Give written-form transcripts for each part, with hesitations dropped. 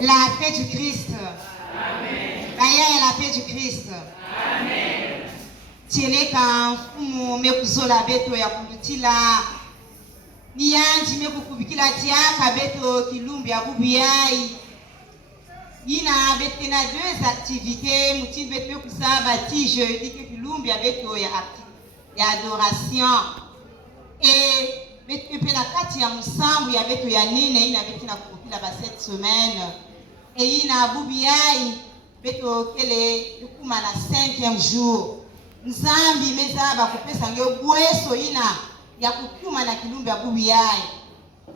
La paix du Christ. Amen. La paix du Christ. Amen. Tiene kan fumu mekuzola beto ya kundutila. Niyanji mekukubikila tiaka beto kilumbi ya bubiyai. Yina beto na deux activités. Mutine beto kusaba ti jeudi ke kilumbi ya beto ya adoration. Et beto pena kati ya musambu ya beto ya nene ina beto na kukupila ba cette semaine. Et ina bubiyai beto kele yukuma na 5e jour. Nzambi mezaba kupesa ngeo bweso ina ya kukuma na kilumbi ya bubiyai.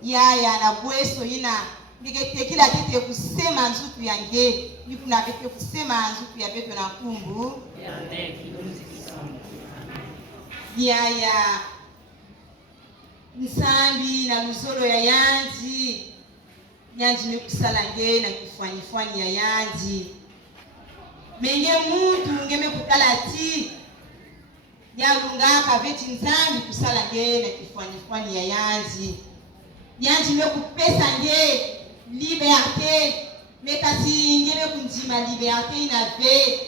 Yaya na bweso ina ngeke kila tete kusema nzutu yange nikuna beto kusema nzutu ya beto na kumbu. Yaya nzambi na luzolo ya yanzi. Nyanji mekusala nge na kifwani ya yanji. Menge muntu ngeme kukala ti. Yalungaka veti nzambi kusala nge na kifwani ya yanji. Yanji mekupesa nge liberté. Mekasi ngeme kunjima liberté ina ve.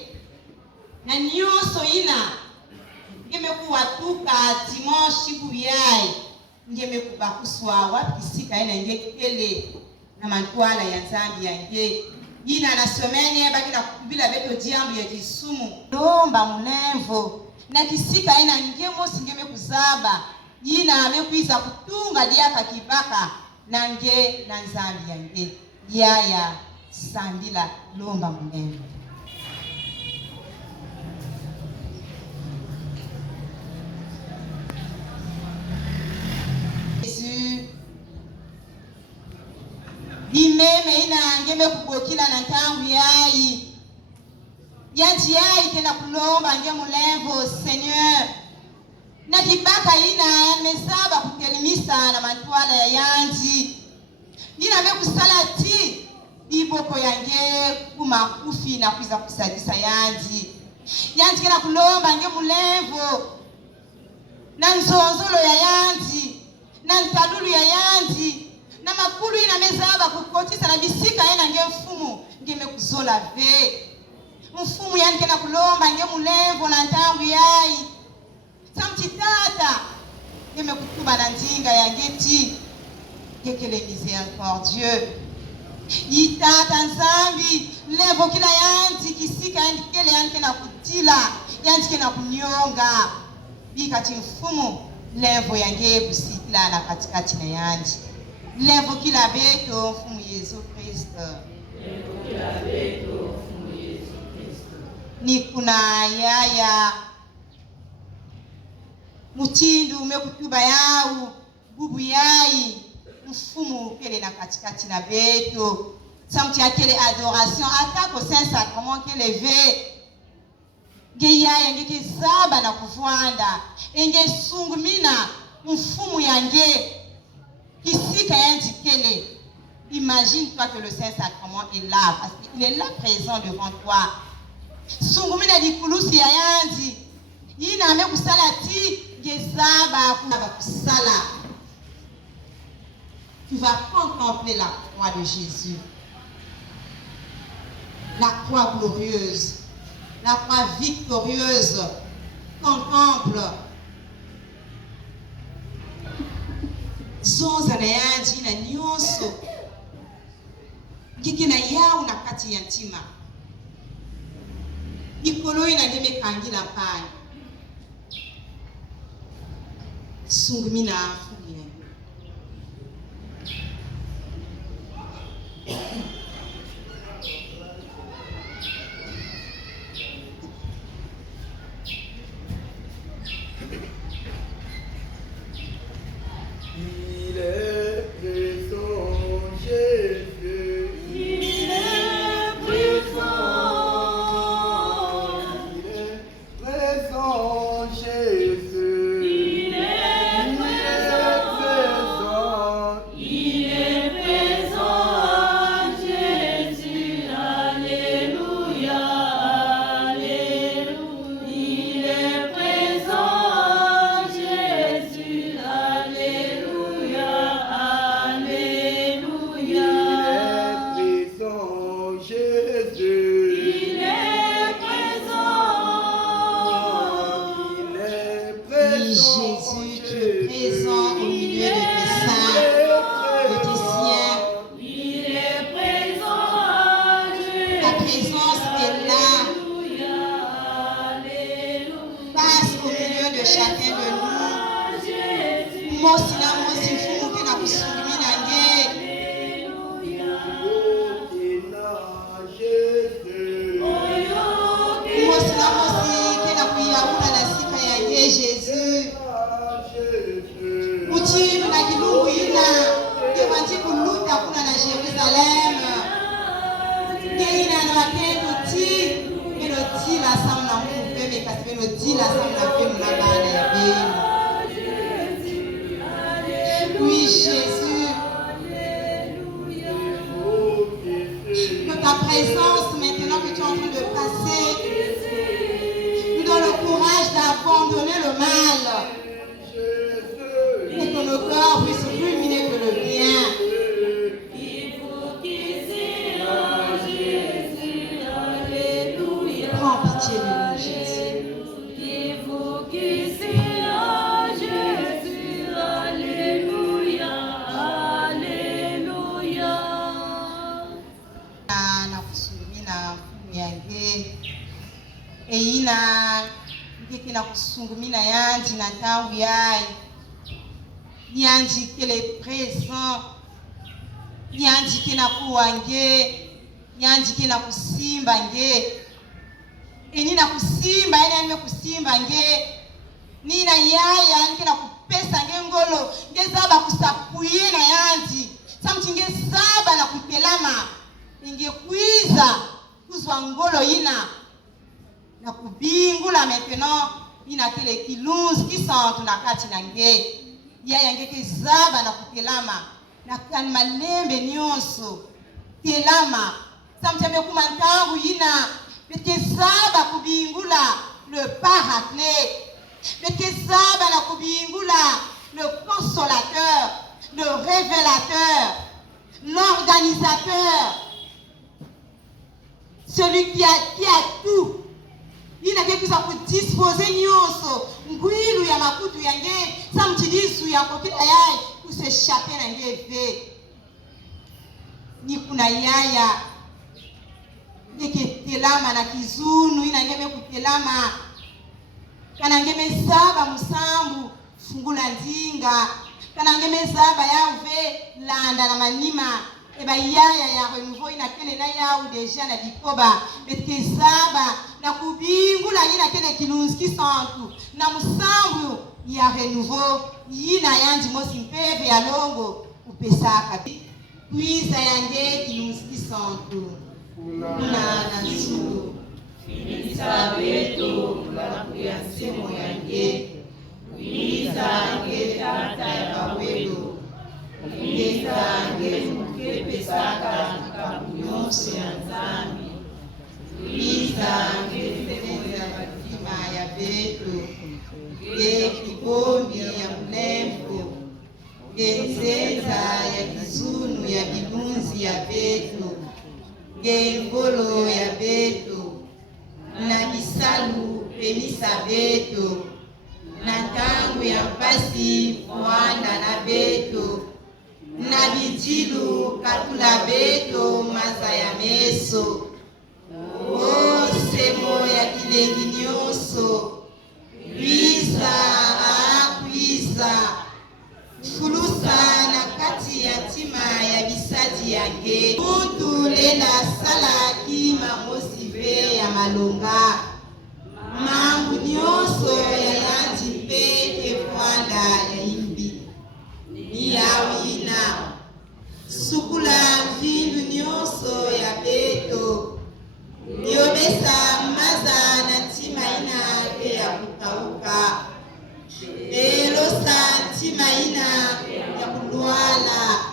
Na nyonso ina. Ngeme kuwatuka dimanche kubiyai. Ngeme kubakuswa wapi sika ina nge kele. Na mantwala ya nzambi yange. Yina na somene baki na kubila beto diambu ya jisumu. Lomba mulemvo. Na kisika ina ngemo singeme kuzaba. Yina amekuiza kutunga diaka kibaka. Na nge na nzambi yange. Yaya sambila lomba mulemvo. Dimeme ina ngeme kubokila na tangu yai. Yanji yai tena kulomba ngemu levo Seigneur. Na kibaka ina mesaba kutelimisa na mantwala ya yanji. Nina mekusala ti. Iboko yange kumakufi na kuiza kusadisa yanji. Yanji kena kulomba ngemu levo. Na nzonzolo ya yanji. Na ntadulu ya yanji. Na makulu ina mezaba kukotisa na bisika ina nge mfumu ngeme kuzola ve. Mfumu yani kena kulomba nge mulevo na ntangu yai. Samti tata ngeme kutuba na njinga ya ngeti. Kekele miséricordieux. Itata nzambi levo kila yanti kisika yani kele yani kena kutila. Yani kena kunyonga. Bikati mfumu levo ya nge kusikila na katikati na yanti. Levo kila beto mfumu Yesu Kristo. Levo kila beto mfumu Yesu Kristo. Nikuna yaya Mutindu umekutuba yao bubu yai mfumu kele na katikati na beto samti akele adoration atako saint sacrement kele ve geya yange zaba na kuvwanda enge sungumina mfumu yange kisika yanti kele. Imagine-toi que le Saint-Sacrement est là, parce qu'il est là présent devant toi. Sungumina di kulusi ya yanzi. Yina ame kusala ti gezaba kusala. Tu vas contempler la croix de Jésus. La croix glorieuse. La croix victorieuse. Contemple. Zonza na yanzi na nyonso. Kiki na yao na kati ya ntima. Nikolo ina ndeme kangila pani. Sungumina fumina. Oui, Jésus. Que ta présence, maintenant que tu es en train de passer, nous donne le courage d'abandonner le mal. Et que nos corps puissent ruminer que le bien. Prends pitié de nous, Jésus. Eina ngeke na kusungumina yanji na tangu yai yanji kele présent yanji kena kuwange yanji kena kusimba nge eni na kusimba eni ame kusimba nge nina yaya nkena kupesa nge ngolo ngezaba kusapuye na yanji samti ngezaba na kupelama nge kuiza kuzwa ngolo ina na kubingula maintenant ina kele kilunzi kisantu na kati na nge yaya nge kezaba na kupelama na kan malembe nyonso kelama samteme kumantangu ina bekezaba kubingula le paraclet bekezaba na kubingula le consolateur le révélateur l'organisateur celui qui a tout. Il n'a qu'à disposer nyonso ngwilu ya makutu yange samtidisu ya kokila yai kuseshape na ngeve ni kuna yaya yeke telama na kizunu ina ngeme kutelama kana ngeme saba musambu fungula nzinga kana ngeme saba ya uve landa na manima eba yaya ya renouveau ina kele na ya u deja na dikoba betkezaba na kubingula yina kene kilunski santu na musambu ya renouveau yina yanji mosi mpeve ya longo upesaka kuiza yange kilunski santu na nzulu Finisa beto mulaku ya nsemo yange kuiza yange tata ya bawelo kuiza yange mukepesaka nkabu nyonso ya Nzambi kuiza yange seneza ya batima ya beto ge kibombi ya mlembo ge nzenza ya kizunu ya bilunzi ya beto ge ngolo ya beto na bisalu penisa beto na ntango ya mpasi mwanda na beto na bijilu katula beto maza ya meso o semo ya kilengi nyonso kwiza kwiza fulusa na kati ya ntima ya bisadi yange mutu lenda sala kima mosive ya malonga mambu nyonso ya yanji mpe efwanda ya imbi yawina sukula mvindu nyonso ya beto yobesa maza na ntima ina pe ya kukauka elosa ntima ina ya kulwala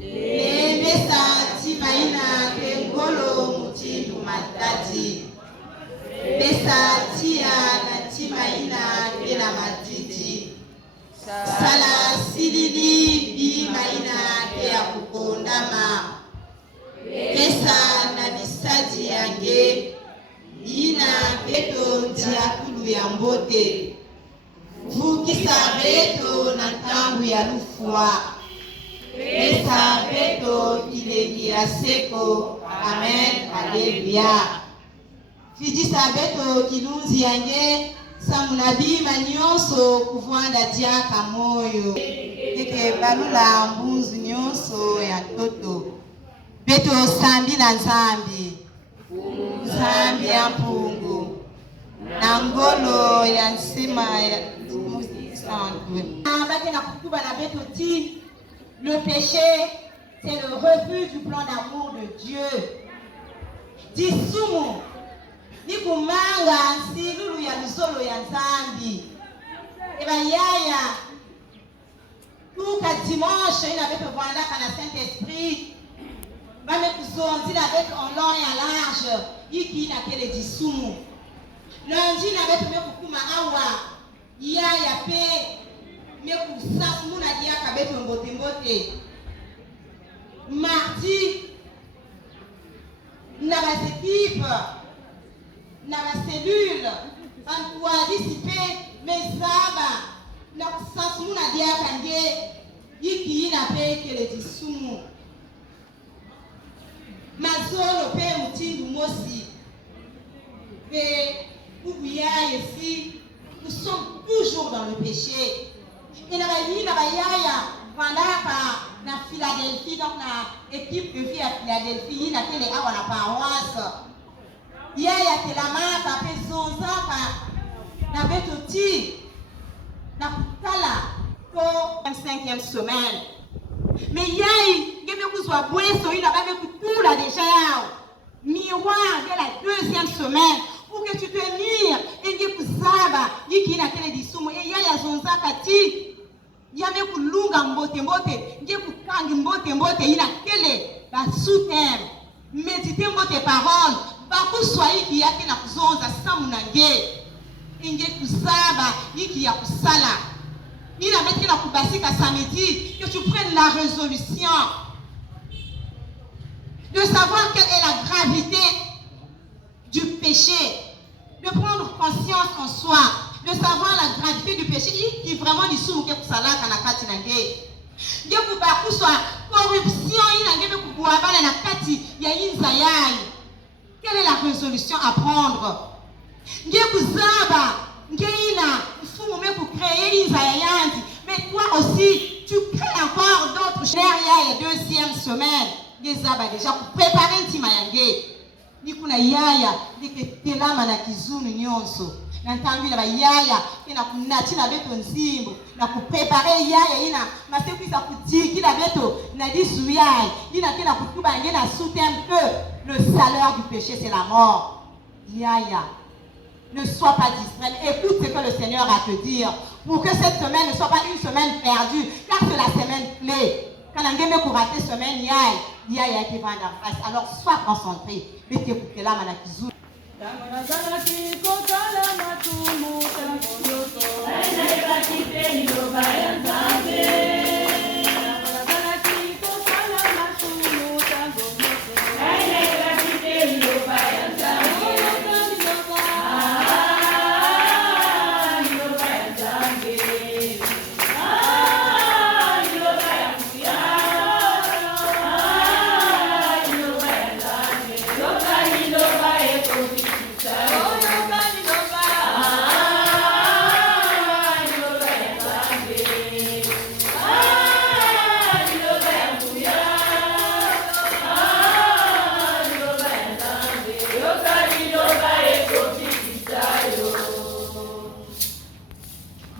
lebesa ntima ina pe ngolo mutindu matati pesa tia na ntima ina pe na matiti sala silili bima ina pe ya kukondama pesa na bisadi yange ina beto ntiakulu ya mbote vukisa beto na ntangu ya lufwa pesa beto kilengi ya seko amen haleluya fijisa beto kilunzi yange samuna bima nyonso kuvwanda diaka moyo eke balula mbunzu nyonso ya toto beto sambi na nzambi nzambi ya mpungu na ngolo ya nsima ya le péché, c'est le refus du plan d'amour de Dieu. Disumu ni kumanga nsilulu ya lusolo ya Nzambi. Eba yaya tuka dimanche ina beto vandaka na Saint-Esprit. Bame kuzonzi na beto en long et en large. Yiki na kele disumu. Lundi na beto me kukuma awa. Yaya pe me kusafu muna dia kabeto mbote mbote. Mardi na bas équipes na bas cellules en quoi dissiper mes saba na kusafu muna dia kange yiki ina pe kele disumu. Mazolo pe mutindu mosi pe oublier ici. Nous sommes toujours dans le péché. Et na bayaya vandaka na Philadelphie, donc na équipe de vie à Philadelphie, na tele awa na paroisse. Yaya telamaka pe zonzaka na betoti na kutala ko 25e semaine. Mais yai ngebe kuzwa bweso ina babe kutula déjà yao. Miroir de la 2e semaine. Pour que tu te mires et que kusaba yiki na kele disumu e yaya zonzaka ti yame kulunga mbote mbote nge kukangi mbote mbote ina kele ba sous terre méditer mbote parole ba kuswa yiki yake na kuzonza samu na nge kusaba yiki ya kusala ina mettre na kubasika samedi que tu prennes la résolution de savoir quelle est la gravité du péché, de prendre conscience en soi, de savoir la gravité du péché, qui vraiment dit sous que ça là kana kati nange. De kubaku soit corruption inange de kubuabana na kati ya inzayai. Quelle est la résolution à prendre? Nge kuzaba, nge ina fumu me ku créer inzayandi, mais toi aussi tu crées encore d'autres derrière la 2e semaine. Nge zaba déjà pour préparer un timayangé. ni kuna yaya ndike telama na kizunu nyonso na ntambila ba yaya ina kunatina beto nzimbo na kuprepare yaya ina masiku isa kutiki la beto na disu yaya ina kena kutuba ngena souter un peu le salaire du péché c'est la mort. Yaya, ne sois pas distrait, écoute ce que le Seigneur a à te dire pour que cette semaine ne soit pas une semaine perdue, car c'est la semaine clé. Quand on a pour rater semaine yaya qui va en face, alors sois concentré. Mais tu écoutes là manakizu.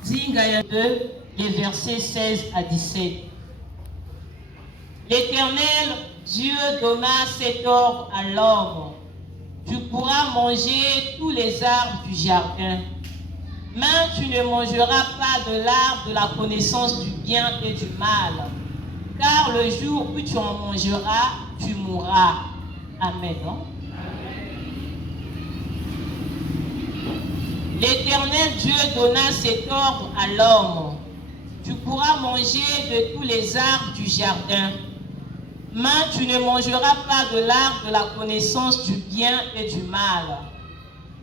Zingaya 2, les versets 16 à 17. L'Éternel Dieu donna cet ordre à l'homme. Tu pourras manger tous les arbres du jardin, mais tu ne mangeras pas de l'arbre de la connaissance du bien et du mal, car le jour où tu en mangeras, tu mourras. Amen. Non? L'Éternel Dieu donna cet ordre à l'homme. Tu pourras manger de tous les arbres du jardin, mais tu ne mangeras pas de l'arbre de la connaissance du bien et du mal,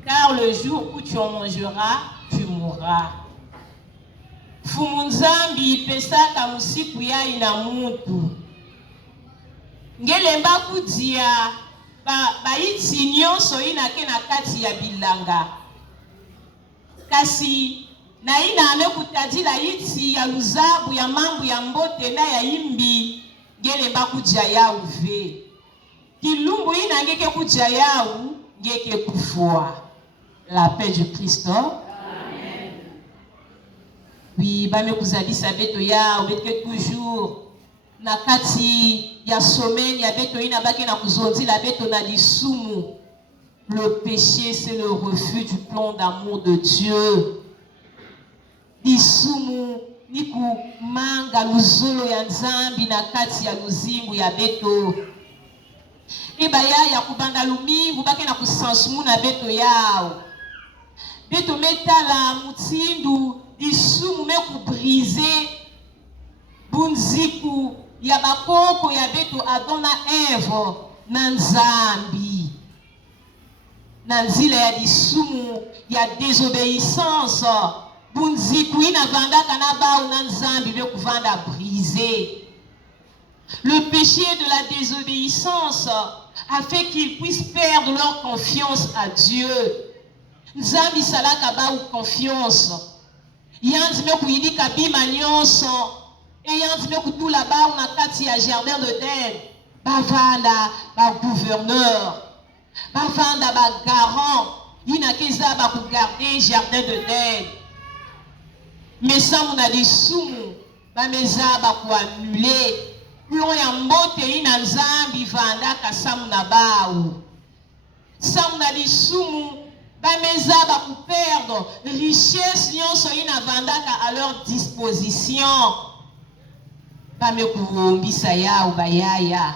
car le jour où tu en mangeras, tu mourras. Fumunzambi pesaka musiku ya ina muntu. Ngelemba kudia baiti nyonso inake na kati ya bilanga. Kasi na ina amekutadila iti ya luzabu ya mambu ya mbote na ya imbi ngelemba kudia ya uve. Kilumbu ina ngeke kudia ya u ngeke kufua. La paix du Christ. Amen. Oui, ba me kuzalisa beto ya ubetke toujours na kati ya someni ya beto ina bake na kuzonzi la beto na lisumu. Le péché, c'est le refus du plan d'amour de Dieu. Lisumu niku manga luzolo ya nzambi na kati ya luzimbu ya beto. Eba ya kubanga lumingu bake na kusansumu na beto yao. Beto metala mutindu lisumu meku brise bunziku ya bakoko ya beto Adona Eve na nzambi. Nanzile ya lisumu ya désobéissance bunziku ina vanda kanaba ou nanzambi be kuvanda brisé. Le péché de la désobéissance a fait qu'ils puissent perdre leur confiance à Dieu. Nzambi salaka ba ou confiance. Yanzi me kuyidika bima nyonso e yanzi me kutula ba ou na kati ya jardin de Den. Bavanda ba gouverneur. Bavanda ba garant, ina keza ba ku garder jardin de Den. Mais ça mon a des sumu, ba meza ba ku annuler. Plon ya mbote ina nzambi vanda ka samuna baou. Samuna des sumu, ba meza ba ku perdre richesse nyonso ina vanda ka à leur disposition. Ba me ku mbisa ya ou ba yaya.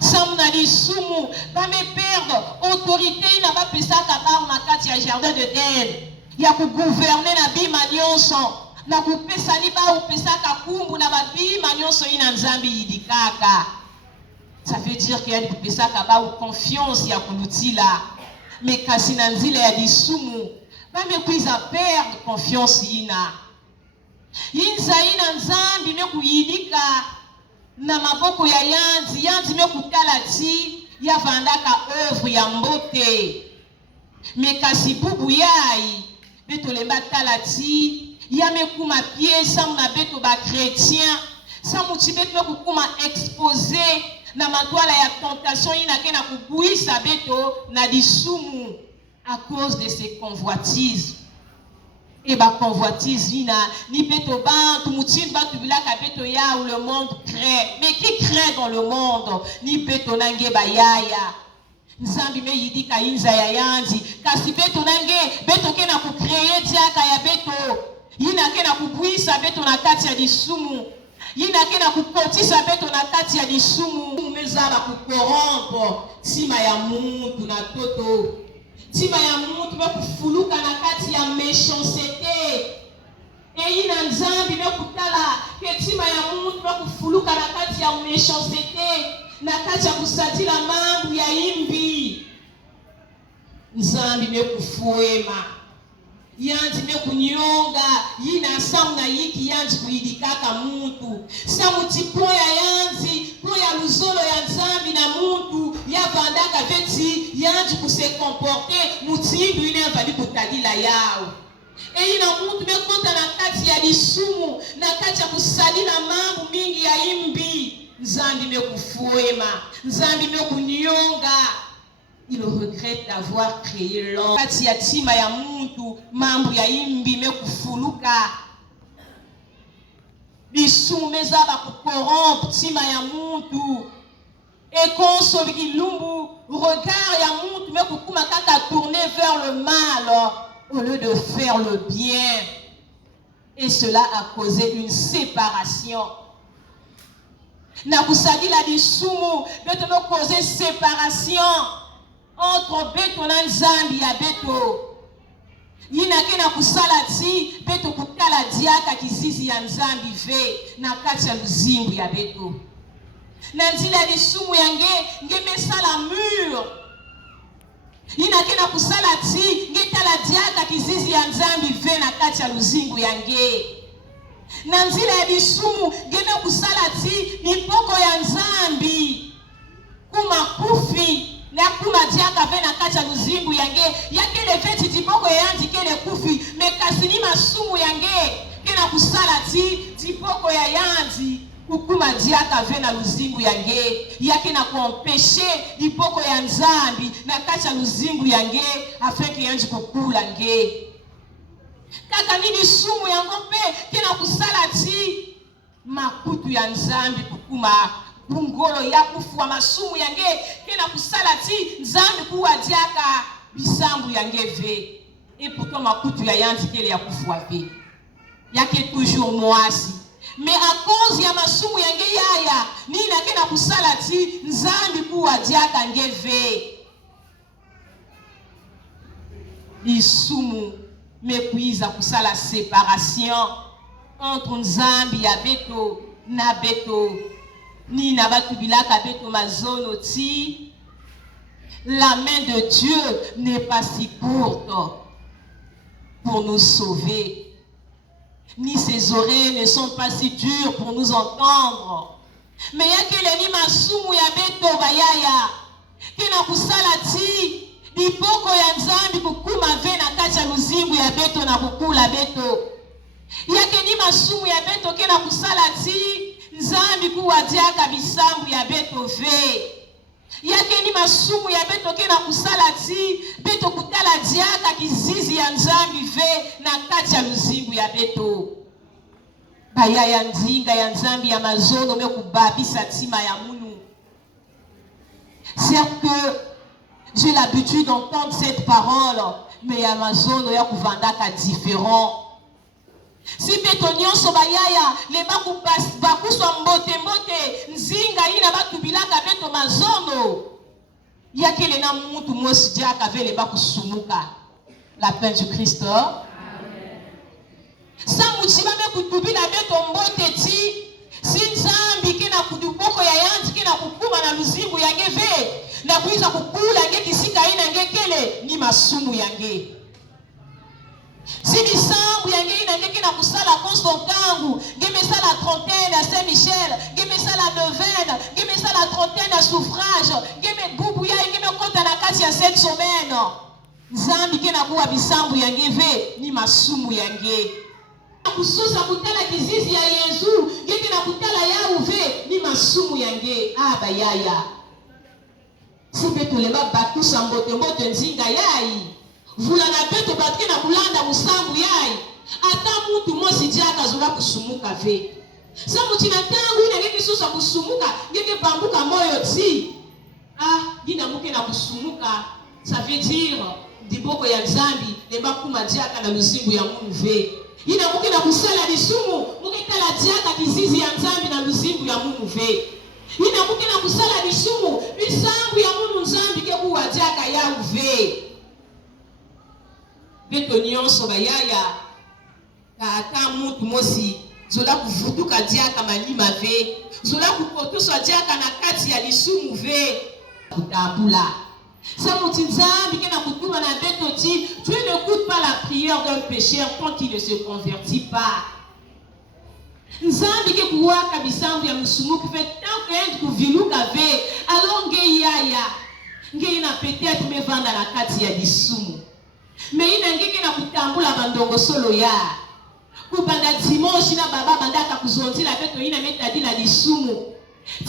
Samuna di sumu ba me perdre autorité na ba pesaka ba na kati ya jardin de Den ya ku gouverner na bima nyonso na ku pesa ni ba pesaka kumbu na ba bima nyonso ina nzambi yidikaka. Ça veut dire qu'il y a une pesaka ba ou confiance ya kulutila mais kasi na nzile ya di sumu ba me kuiza perdre confiance ina inza ina nzambi me kuyidika na maboko ya yanzi me kutala ti ya vandaka œuvre ya mbote me kasi bubu yai beto lemba tala ti ya me kuma pie samu na beto ba chrétien samu ti beto me kukuma exposer na matwala ya tentation inake na kubuisa beto na disumu à cause de ces convoitises. Et ba convoitise ni beto ba tumutin ba tubilaka beto ya où le monde crée. Mais qui crée dans le monde? Ni beto nange ba yaya. Nzambi me yidika inza ya yanzi. Kasi beto nange beto ke na ku créer diaka ya beto. Yina ke na kubuisa beto na kati ya disumu. Yina ke na kukotisa beto na kati ya disumu. Mezaba kukorompo tima ya muntu na toto. Tima ya muntu me kufuluka na kati ya méchanceté. E yina nzambi me kutala ke tima ya muntu me kufuluka na kati ya méchanceté. Na kati ya kusadila mambo ya imbi. Nzambi me kufuema. Yanzi me kunyonga. Yina samu na yiki yanzi kuidikaka muntu. Samu tipoya yanzi. Poya luzolo ya nzambi na muntu. Ya vandaka veti. Yanzi kuse comporter. Mutindu ine vali kutadila yao. E yina muntu me konta na kati ya disumu. Na kati ya kusadila mambo mingi ya imbi. Nzambi me kufuema. Nzambi me kunyonga. Il regrette d'avoir créé l'homme. Kati ya tima ya muntu mambo ya imbi me kufuluka. Bisumeza ba kukorompe tima ya muntu. Et console kilumbu regard ya muntu me kukuma kaka tourner vers le mal au lieu de faire le bien. Et cela a causé une séparation. Na kusadi la disumu beto me causer séparation entre beto na nzambi ya beto. Yina ke na kusala ti beto kutala diaka kizizi ya nzambi ve na kati ya luzimbu ya beto. Na nzila disumu yange nge mesala mur. Yina ke na kusala ti nge tala diaka kizizi ya nzambi ve na kati ya luzimbu yange. Na nzila ya disumu gena kusala ti mipoko ya nzambi kuma kufi na kuma diaka ve na kati ya luzimbu yange yake le veti dipoko ya yanzi kele kufi mekasini masumu yange gena kusala ti dipoko ya yanzi kukuma diaka ve na luzimbu yange yake na kuempeshe dipoko ya nzambi na kati ya luzimbu yange afin ke yanzi kukula nge. Kaka nini sumu yango mpe kena kusala ti makutu ya nzambi kukuma bungolo ya kufuwa masumu yange kena kusala ti nzambi kuwa diaka bisambu yange ve. Et pourtant makutu ya yanzi kele ya kufuwa ve yake toujours mwasi. Mais à cause ya masumu yange yaya nina kena kusala ti nzambi kuwa diaka nge ve. Lisumu mekuiza kusala séparation entre nzambi ya beto na beto ni na batu bilaka beto mazono ti. La main de Dieu n'est pas si courte pour nous sauver, ni ses oreilles ne sont pas si dures pour nous entendre. Mais yakele ni masumu ya beto bayaya kena kusala ti dipoko ya nzambi kukuma ve na kati ya luzimbu ya beto na kukula beto. Yake ni masumu ya beto kena kusala ti nzambi kuwa diaka bisambu ya beto ve. Yake ni masumu ya beto kena kusala ti beto kutala diaka kizizi ya nzambi ve na kati ya luzimbu ya beto. Baya ya nzinga ya nzambi ya mazono me kubabisa tima ya munu. C'est que j'ai l'habitude d'entendre cette parole, mais Amazon ya kuvandaka différent. Si betonyon sobayaya le baku so mbote nzinga ina batu bilaka beto mazono yakele na muntu mosi diaka ve le baku sumuka. La paix du Christ. Sa mutima me kutubila beto mbote ti si nzambi kena kuduboko ya yanzi kena kukuma na luzimbu yange ve na kuiza kukula nge kisika ina nge kele ni masumu yange. Si bisambu yange ina nge kena kusala Constantangu, nge mesala trentaine à Saint-Michel, nge mesala neuvaine, nge mesala trentaine à suffrage, nge me bubuya nge me konta na kati ya cette semaine. Nzambi kena kuwa bisambu yange ve ni masumu yange. kususa kutala kizizi ya Yesu ngeke na kutala ya uve ni masumu yange bayaya sipe tulema batu sambote mbote nzinga yai vula na beto batke na kulanda musambu yai ata mutu mosi jaka zula kusumuka ve sa mutina tangu ina ngeke susa kusumuka ngeke bambuka moyo ti gina muke na kusumuka ça veut dire diboko ya Nzambi lemba kuma jaka na lusimbu ya muve ina muke na kusala lisumu muke tala jaka kizizi ya Nzambi na lusimbu ya muve ina muke na kusala lisumu bisambu ya munu Nzambi ke kuwa jaka ya uve beto nyonso bayaya ka ata mutu mosi zola kuvutuka jaka malima ve zola kukotusa jaka na kati ya lisumu ve kutambula sa muti Nzambi ke na kutuma na beto ti tu n'écoutes pas la prière d'un pécheur tant qu'il ne se convertit pas. Nzambi ke kuwaka bisambu ya musumuku fait tant que kuviluka ve alors ngeyaya ngeyina peut-être me vanda na kati ya lisumu mais ina ngeke na kutambula bandongo solo ya kubanda dimanche na baba bandaka kuzonzila beto ina metadi na lisumu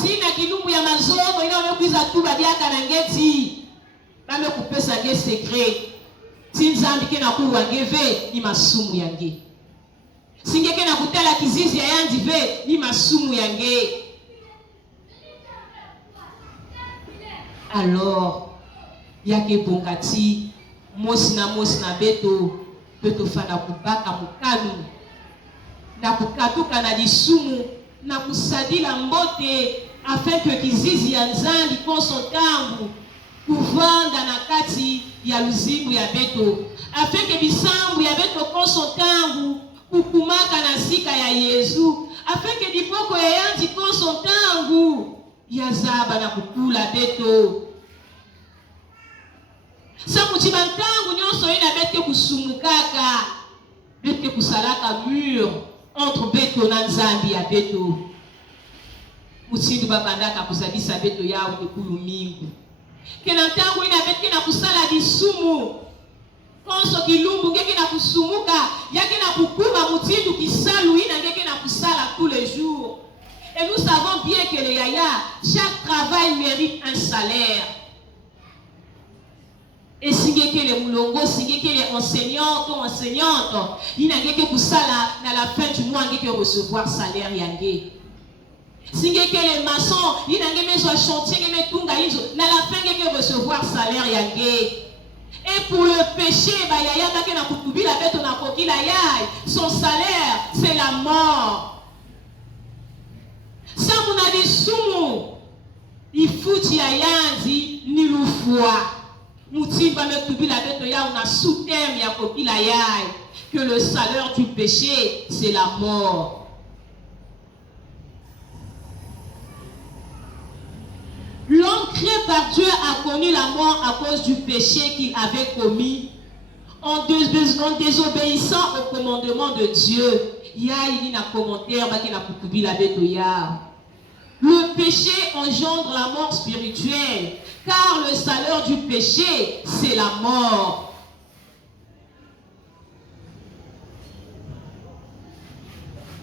tina kilumbu ya mazogo ina wamekuiza tuba diaka na ngeti bame kupesa nge secret ti Nzambi ke na kuwa ngeve ni masumu yange singeke na kutala kizizi ya yandi ve ni masumu yange. Alors yake bongati mosi na beto fana kubaka mukanu na kukatuka na lisumu na kusadila mbote afin que kizizi ya Nzambi konsotangu kuvanda na kati ya luzimu ya beto afin que bisambu ya beto konsotangu kukumaka na sika ya Yesu afin que dipoko ya yandi konsotangu ya zaba na kukula beto sa muchibantangu nyonso ina bete kusumukaka bete kusalaka mur entre beto na Nzambi ya beto mutindu babandaka kuzalisa beto yao ekulu mingu kena ntangu ina bete na kusala lisumu konso kilumbu ngeke na kusumuka yake na kukuma mutindu kisalu ina ngeke na kusala tous les jours et nous savons bien que les yaya chaque travail mérite un salaire. Et singeke le mulongo singeke les enseignants ou enseignantes ina ngeke kusala na la fin du mois ngeke recevoir salaire yange singeke les maçons ina ngeke mezo chantier ngeke tunga inzo na la fin ngeke recevoir salaire yange. Et pour le péché bayaya bake na kutubila beto na kokila yai son salaire c'est la mort. Sa muna lisumu ifuti ya yanzi ni lufua mutimba metubila beto ya una sous terme ya kokila yai que le salaire du péché c'est la mort. L'homme créé par Dieu a connu la mort à cause du péché qu'il avait commis en désobéissant au commandement de Dieu. Il y a un commentaire qui n'a pas beto ya. Le péché engendre la mort spirituelle, car le salaire du péché, c'est la mort.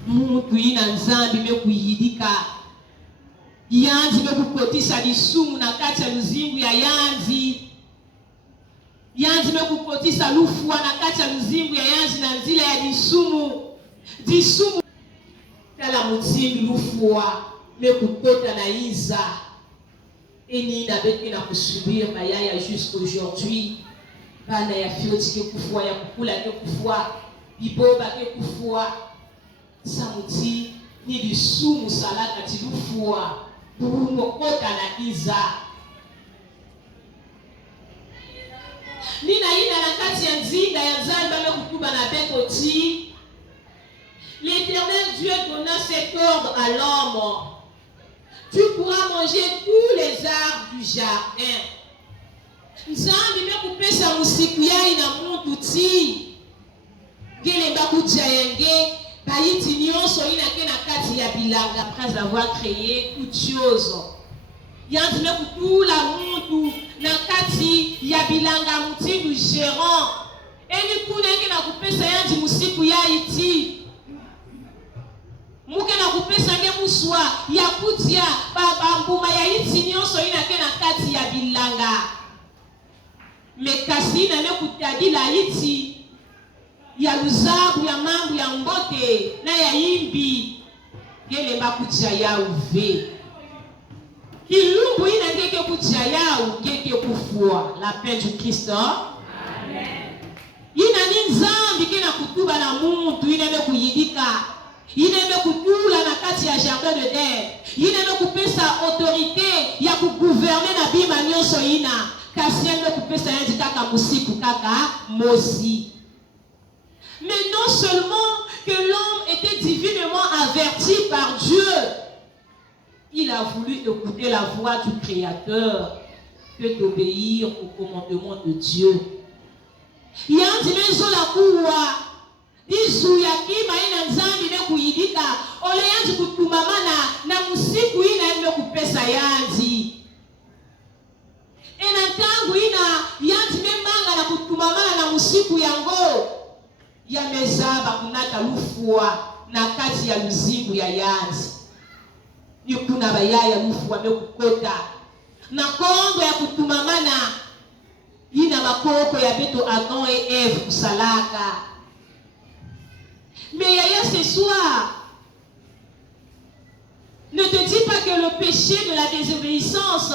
Mutu ina Nzambi mekuyidika. Yanzi mekukotisa lisumu na kati ya luzingu ya yanzi. Yanzi mekukotisa lufua na kati ya luzingu ya yanzi na nzila ya lisumu. Disumu kala mutindu lufua mekukota na iza. Eni na beki na kusubir bayaya jusqu'aujourd'hui. Bana ya fioti ke kufua ya kukula ke kufua. Biboba ke kufua. Samuti ni lisumu salaka tilufua. Burumokota na iza. Nina ina na kati ya nzinga ya Nzambi amekutuba na beto ti. L'Éternel Dieu donna cet ordre à l'homme. Tu pourras manger tous les arbres du jardin. Nzambi mekupesa musiku yai na muntu ti. Gele bakuja yenge bayiti nyonso inake na kati ya bilanga après avoir créé toute chose. Yanzi mekutula muntu na kati ya bilanga mutindu gérant. Eli kunenge na kupesa yanzi musiku yai ti. kupesa nge muswa ya kutia mbuma ya iti nyonso inake na kati ya bilanga mekasi na kutadila iti ya luzabu ya mambu ya mbote na ya imbi gele makutia ya uve ilumbu ina ngeke kutia ya ngeke kufua la paix du Christ. Amen. Ina ni nzambi kina kutuba na muntu ineme kuyidika ineme kutula na kati ya jardin de terre ineme kupesa autorité ya kugouverner na bima nyonso ina kasi ineme kupesa yanzi kaka musiku kaka mosi. Mais non seulement que l'homme était divinement averti par Dieu, il a voulu écouter la voix du Créateur que d'obéir au commandement de Dieu. Yanzi mezo la kuwa disu ya kima ina nzambi ne kuyidika ole yanzi kutumamana na musiku ina ime kupesa yanzi ena tangu ina yanzi memanga na kutumamana na musiku yango ya mezaba kunata lufua na kati ya luzingu ya yanzi ni kuna bayaya lufua mekukota na kongo ya kutumamana ina makoko ya beto Adam et Ève kusalaka. Mais yaya ce soir ne te dis pas que le péché de la désobéissance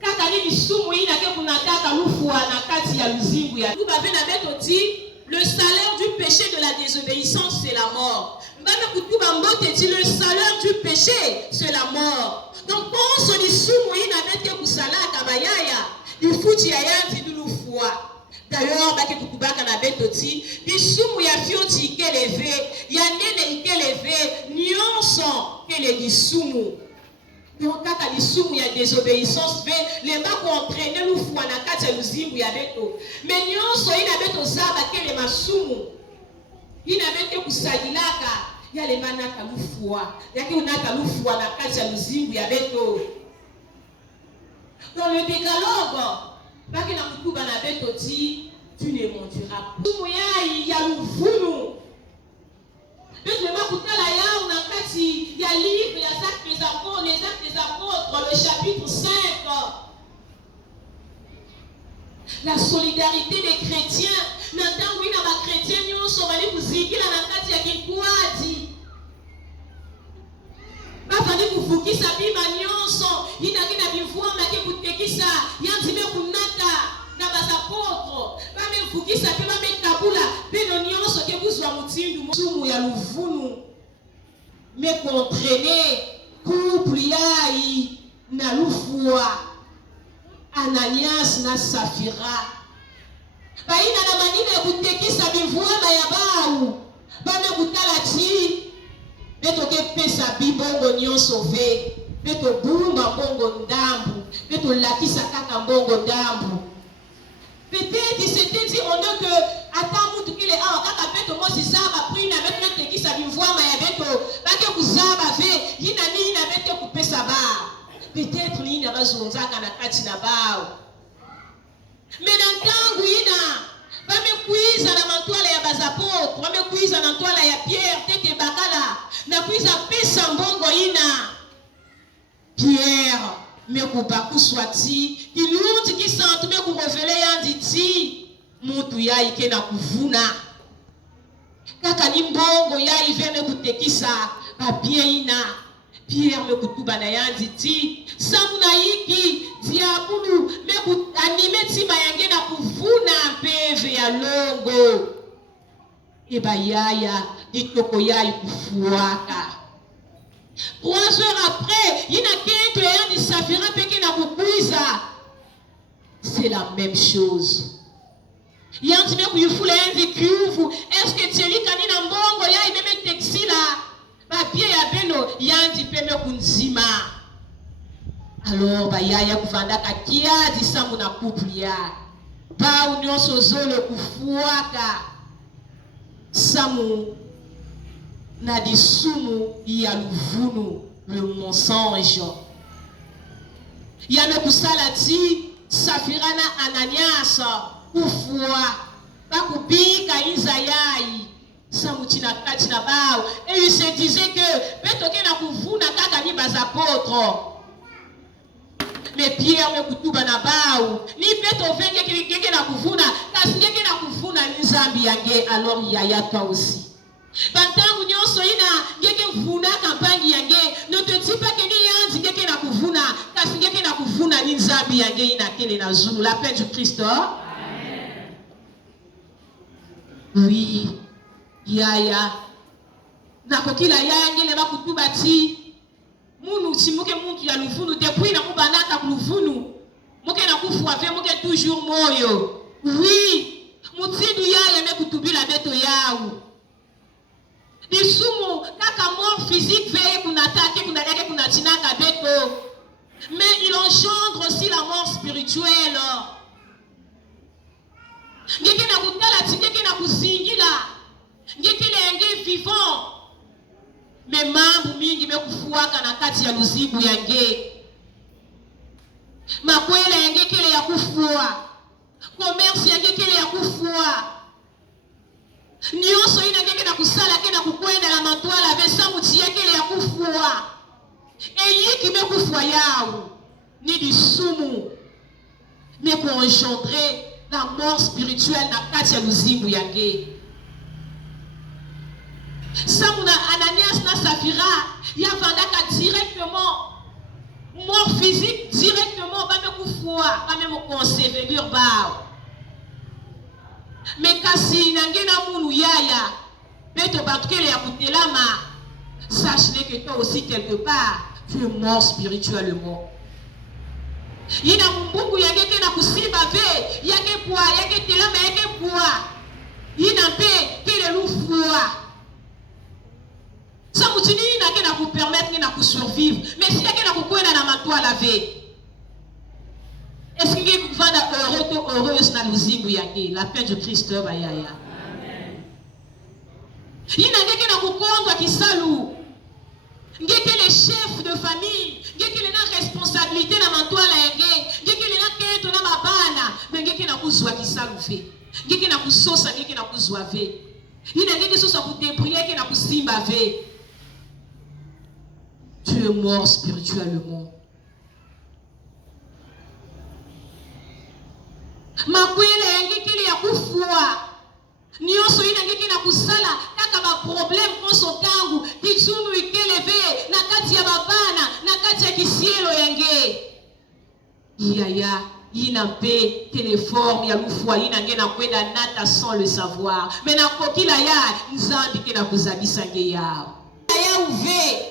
kaka ni bisumu ina ke kunataka lufua na kati ya luzingu ya tubabe na beto ti le salaire du péché de la désobéissance c'est la mort. Le salaire du péché c'est la mort. Donc quand on dit sumu ina bete kusalaka bayaya il faut dire yanzi dulufua. D'ailleurs baki tukubaka na betoti bisumu ya fioti keleve ya nene keleve nyonso kele disumu. Donc kaka disumu ya désobéissance ve les ma entraîner lufua na kati ya luzimbu ya beto. Mais nyonso ina beto zaba kele masumu. Ina bete kusadilaka ya le manaka lufua. Yaki unaka lufua na kati ya luzimbu ya beto. Dans le décalogue, baki na kutuba na beto ti tu ne mentiras pas. Sumu ya luvunu. Beto ma kutala ya na kati ya livre ya Actes des Apôtres, les Actes des Apôtres, le chapitre 5. La solidarité des chrétiens. Nantangu ina ba chrétiens nyonso bali kuzikila na kati ya kinkwadi. Bafani kufukisa bima nyonso ina kina bivua make kutekisa yanzi me kunata na bazapotre bame kufukisa pe bame kabula beno nyonso ke buzwa mutindu sumu ya luvunu me entraîner couple yai na lufua Ananias na Safira baina na manina kutekisa bivua ya bau bame kutala ti beto ke pesa bibongo nyonso ve beto bumba bongo ndambu beto lakisa kaka bongo ndambu. Peut-être c'était dit on a que attends mutu kile awa kaka beto mosi zaba prina beto tekisa bivwama ya beto bake kuzaba ve yina nini na beto kupesa ba peut-être nini abazunzaka na kati na bao. Mais nantangu yina bamekuiza na mantwala ya bazapotre bamekuiza na mantwala ya Pierre tete bakala na kuiza pesa mbongo ina Pierre mekubaku swati iluti kisantu mekurevele yandi ti mutu ya ike na kuvuna kaka ni mbongo ya ive mekutekisa papie ina Pierre mekutuba na yandi ti samu na iki diabulu anime tima yange na kuvuna peve ya longo eba yaya itoko yayi kufuaka. 3 heures après ina kento yandi Safira peke na kukuiza c'est la même chose yanti me kuyufula yanzi kuvu est-ce que tieli kanina mbongo yayi meme texila papie ya beno yanzi peme kunzima. Alors bayaya kuvandaka kiadi samu na couple ya ba nyonso zole kufuaka samu na disumu ya luvunu le mensonge ya me kusala ti Safira na Ananias kufua bakubika inza yayi Et il se disait que peut-être na kuvuna kaka ni bas apôtres. Mais Pierre me kutuba na bao ni peut-être venge keke na kuvuna kasi keke na kuvuna ni zambi yange. Alors yaya toi aussi. Bantangu nyonso ina ngeke vuna kampangi yange. Ne te dis pas que ni yanzi ngeke na kuvuna kasi ngeke na kuvuna ni zambi yange ina kele na zulu. La paix du Christ. Amen. Oui. Yaya. Nakokila yaya ngele bakutuba ti. Munu simuke muntu ya luvunu depuis na mubanaka luvunu. Muke na kufu ave muke toujours moyo. Oui. Mutidu yaya me kutubila beto yao. Disumu kaka mort physique veye kunatake kunadeke kunatinaka beto. Mais il engendre aussi la mort spirituelle. Ngeke na kutala tingeke na kusingila. Ngeke lenge vivant. Mais mambu mingi mekufuaka na kati ya luzibu yange. Makwele yange kele ya kufua. Commerce yange kele ya kufua. Nyonso ina ngeke na kusala ke na kukwenda na matwala vesa muti kele ya kufua. Eyiki mekufua yao. Ni disumu. Mais pour engendrer la mort spirituelle na kati ya luzibu yange. Samuna Ananias na Safira, ya vandaka directement mort physique directement ba me kufua, ba me concevoir ba. Mais kasi nangena munu yaya, beto batkele ya kutelama, sache que toi aussi quelque part tu es mort spirituellement. Yina mbungu yake na kusimba ve, yake kwa yake telama yake kwa. Yina pe kele lufua. Ça vous dit qu'il n'a pas permettre de survivre. Mais si il y a quelqu'un qui a un laver, est-ce qu'il y a une heureuse dans le la paix de Christ? Amen. Il y a quelqu'un qui salue. Il y a les chefs de famille. Il y a les responsabilités dans le toile. Il y a quelqu'un qui a ma bana. Mais il y a quelqu'un qui salue. Il y a quelqu'un qui sauce. Il y a quelqu'un qui sauce. Il y a quelqu'un qui sauce pour débrouiller. Il y a quelqu'un qui simba. Tu es mort spirituellement. Makwele yangi kile ya kufua. Nyonso ina ngiki na kusala kaka ba problème konso kangu kizunu ikeleve na kati ya babana na kati ya kisielo yange. Yaya ina pe téléforme ya lufua ina ngena kwenda nata sans le savoir. Mais na kokila ya nzambi ke na kuzabisa nge yao. Ya uve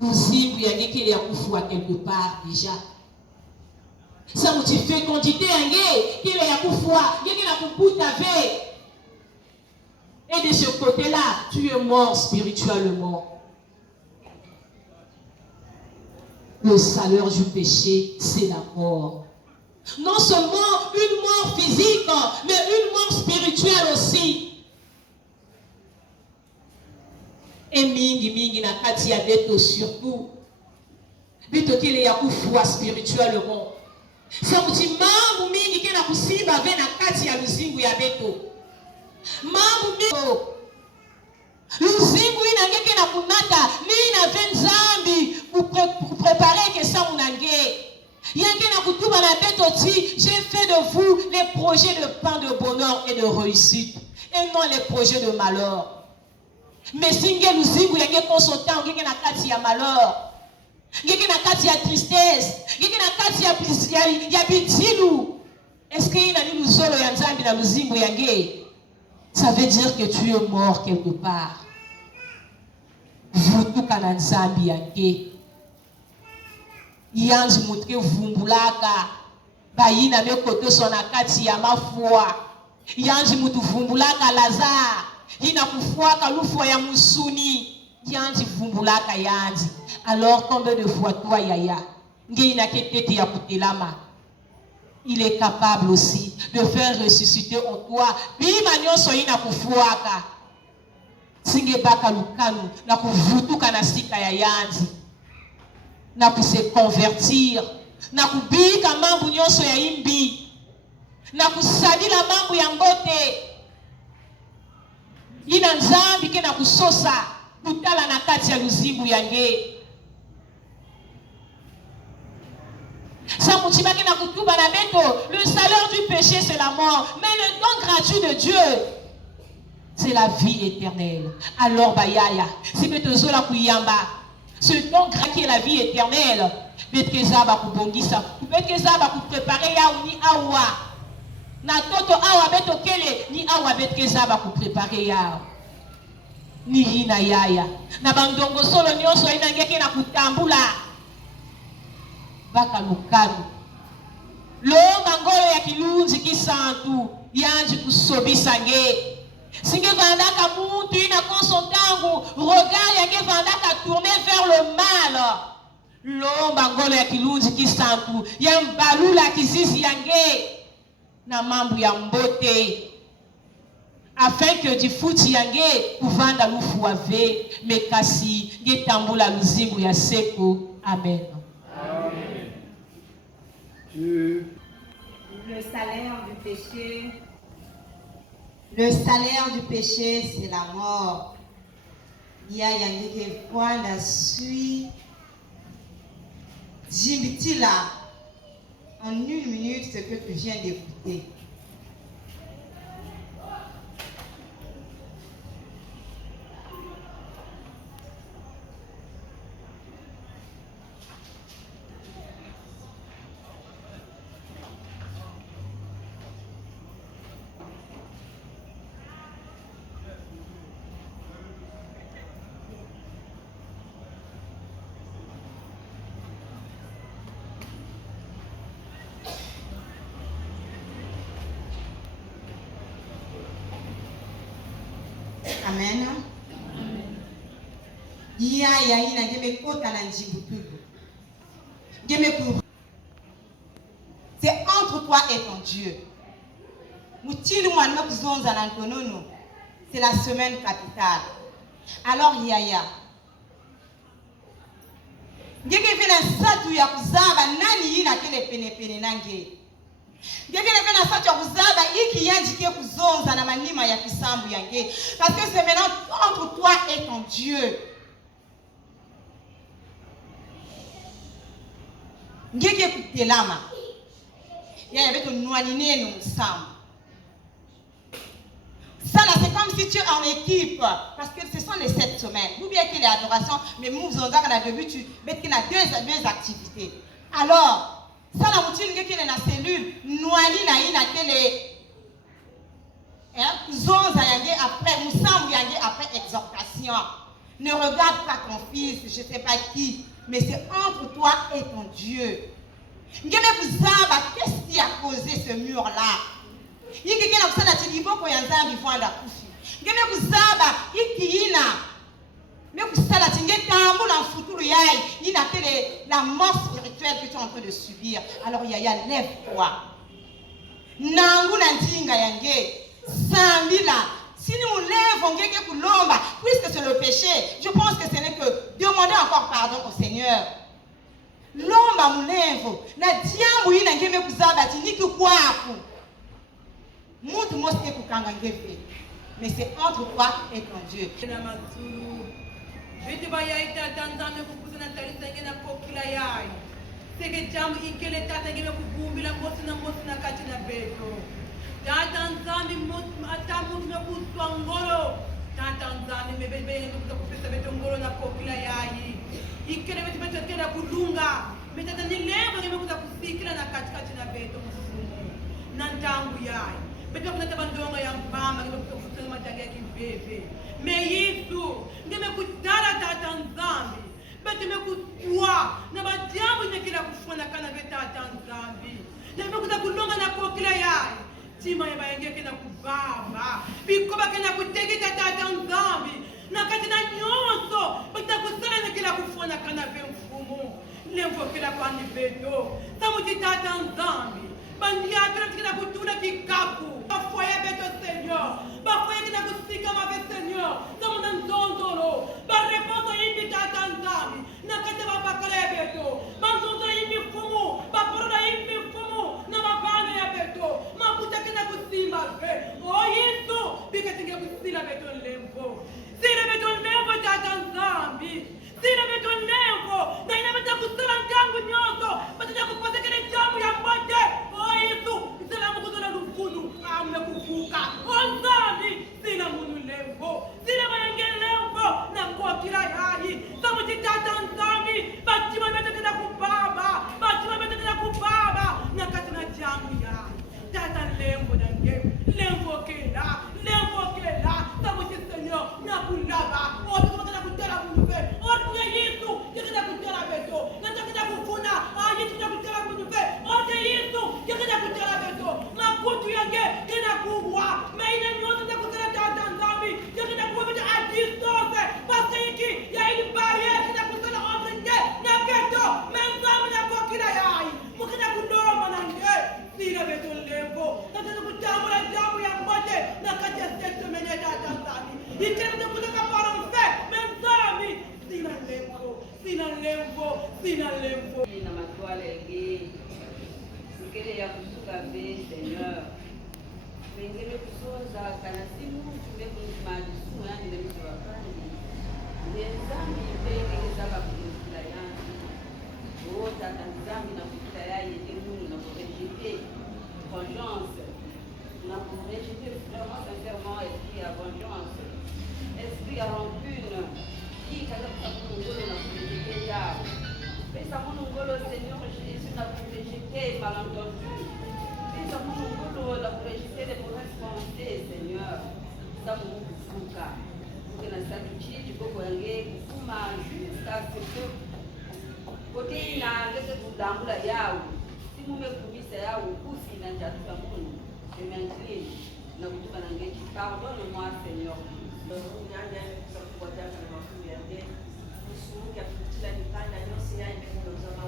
Buzibu ya ngekele ya kufua quelque part déjà. Ça vous dit fécondité yange kele ya kufua ngeke na kuputa ve. Et de ce côté-là, tu es mort spirituellement. Le salaire du péché, c'est la mort. Non seulement une mort physique, mais une mort spirituelle aussi. Et mingi na kati ya beto surtout beto kele ya kufua spirituellement. Ça vous dit mambu mingi kena kusimba ve na kati ya luzingu ya beto. Mambu mingi luzingu ina ngeke na kunata ni na venzambi pour préparer que ça munange. Yange na kutuba na beto ti j'ai fait de vous les projets de pain de bonheur et de réussite et non les projets de malheur. Mais si nous zingu yenge consultant ngeke na kati ya malheur, ngeke na kati ya tristesse, ngeke na kati ya bitilu. Est-ce que ina ni luzolo ya nzambi na luzingu yange? Ça veut dire que tu es mort quelque part. Vutuka na nzambi yange. Yanzi mutre vumbulaka. Bayina me kote sona kati ya mafua. Yanzi mutu vumbulaka Lazare. Ina kufuaka lufua ya musuni. Yanzi vumbulaka yanzi. Alors combien de fois toi yaya nge ina ketete ya kutelama. Il est capable aussi de faire ressusciter en toi. Bima nyonso ina kufuaka. Singe baka lukanu na kuvutuka na sika ya yanzi. Na kuse convertir. Na kubika mambu nyonso ya imbi. Na kusadila mambu ya mbote. ina nzambi ke na kusosa kutala na kati ya luzibu yange. Sa mutima ke na kutuba na beto, le salaire du péché c'est la mort, mais le don gratuit de Dieu c'est la vie éternelle. Alors bayaya, si beto zola kuyamba, ce don gratuit qui est la vie éternelle, betkeza ba kubongisa, betkeza ba kuprepare ya uni awa. Na toto awa beto kele ni awa betkeza ba kuprepare ya. Ni hina yaya. Na bandongo solo nyonso ina ngeke na kutambula. Baka lukadu. Lo mangolo ya kilunzi kisantu yanji kusobisa nge. Singe vandaka muntu ina konsotangu regard yange vandaka tourner vers le mal. Lo mangolo ya kilunzi kisantu yambalula kizizi yange na mambu ya mbote. Afin que du futi yange kuvanda lufu ave mekasi ngetambula luzimu ya seko. Amen. Amen. Le salaire du péché. Le salaire du péché, c'est la mort. Il y a yange ke kwanda sui jimbitila en 1 minute ce que tu viens d'écouter. Amen. Ya ina ngeme kota na njibutudu. Ngeme pour. C'est entre toi et ton Dieu. Mutili mwana kuzonza na ntonono. C'est la semaine capitale. Alors yaya. Ngeke vena satu ya kuzaba nani ina kele pene nange. Ngeke vena satu ya kuzaba iki yanjike kuzonza na manima ya kisambu yange. Parce que c'est maintenant entre toi et ton Dieu. Ngeke kutelama. Yaya beto nwani neno msambu. Ça là, c'est comme si tu es en équipe. Parce que ce sont les 7 semaines. Vous bien qu'il y a adoration, mais nous faisons ça quand début, tu mets qu'il y a deux activités. Alors, ça là, tu es dans la cellule, noyé na ina kele. Zonza yange après, nous sommes yange après exhortation. Ne regarde pas ton fils, je ne sais pas qui, mais c'est entre toi et ton Dieu. Qu'est-ce qui a causé ce mur-là? Yiki kena kusana tiliboko ya nzambi vwanda kufi. Ngeme kuzaba ikiina. Me kusala tingetambu na mfuturu yai. Ina tele la mort spirituelle que tu es en train de subir. Alors yaya, lève-toi. Nangu na ntinga yange. Sambila. Si nous lèvons ngeke kulomba, puisque c'est le péché, je pense que ce n'est que demander encore pardon au Seigneur. Lomba mulevo. Na diambu ina ngeme kuzaba tiniki kwaku. Mais c'est entre toi et ton Dieu. Beto kuna tabandonga ya mbama ngebe kutofuta matanga ya kibebe me yisu ngebe kutara tata nzambi beto me kutwa na badiamu nyekila kufuna kana beta tata nzambi ngebe kuta kulonga na kokila yai tima ya bayenge na kubaba bikoba kana kutegeta tata nzambi na kati na nyonso beta kusana nyekila kufuna kana be mfumo lemvo kila kwa ni beto tamuti tata nzambi bandia kila kutuna kikapu bafoye beto Seigneur bafoye kina kusika mabe Seigneur kama na ndondolo ba reposo yimbi tata nzambi na kate babakala ya beto bandondo yimbi fumu baporoda yimbi fumu na mabana ya beto makuta kina kusimba be o Yesu bikatinge kusila beto lembo. Sina beto lembo tata nzambi. Sina beto lembo. Na ina beta kusala ntangu nyoso. Bata kupata kile jamu ya mbate. O Yesu, isala mkuzola lufunu. Ame kufuka. O nzambi. Sina munu lembo. Sina mayenge lembo. Na kwa kila yayi. Samu tata nzambi. Batima beta kina kubaba. Batima beta kina kubaba. Na katina jamu yayi. Tata lembo dange. Lembo kela. Lembo kela. Samu Seigneur. Na kulaba. O tukutana kutela kunufe. O tuye Yesu. Yekina kutela beto. Natakina kufuna. Yekina kutela kunufe. O te Yesu. Yekina kutela beto. Makutu yange. Yekina kuwa. Maina nyote na kutela tata nzambi. Yekina kuwa bete a distance. Parce yiki. Ya ili barrière. Yekina kutela entre nge. Na beto. Menzamu na kwa kila yai. Mukina kudoma na nge. Sina beto lembo. Natakina kutamu la jamu ya mbote. Na kati ya sekto menye tata nzambi. Yekina kutaka para mfe. Menzamu. Sina lembo. Sina lembo. Sina lembo. Na matwala ege sikele ya kusuka be Seigneur wengine kusoza kana simu tumbe kumadi sumu yani ndio mtawafanya nzambi peke zaba kula yangu wote nzambi na kula yeye ndio Mungu na kurejeter vengeance na kurejeter vraiment sincèrement esprit à vengeance esprit à rancune qui kaza kutangolo na kurejeter yao pesa monongolo Seigneur Jésus na kurejeter malentendu pesa monongolo na kurejeter les mauvaises pensées Seigneur za Mungu kufuka kuna sababu chini koko yange kufuma jusqu'à ce que kote ina ngeze kudangula yao si mume kumisa yao kusi na njatu ya Mungu emenclin na kutoka na ngechi pardonne-moi Seigneur nyanja kwa jana na mafunzo ya ndani usumuke kila nipanda nyose yaye mbele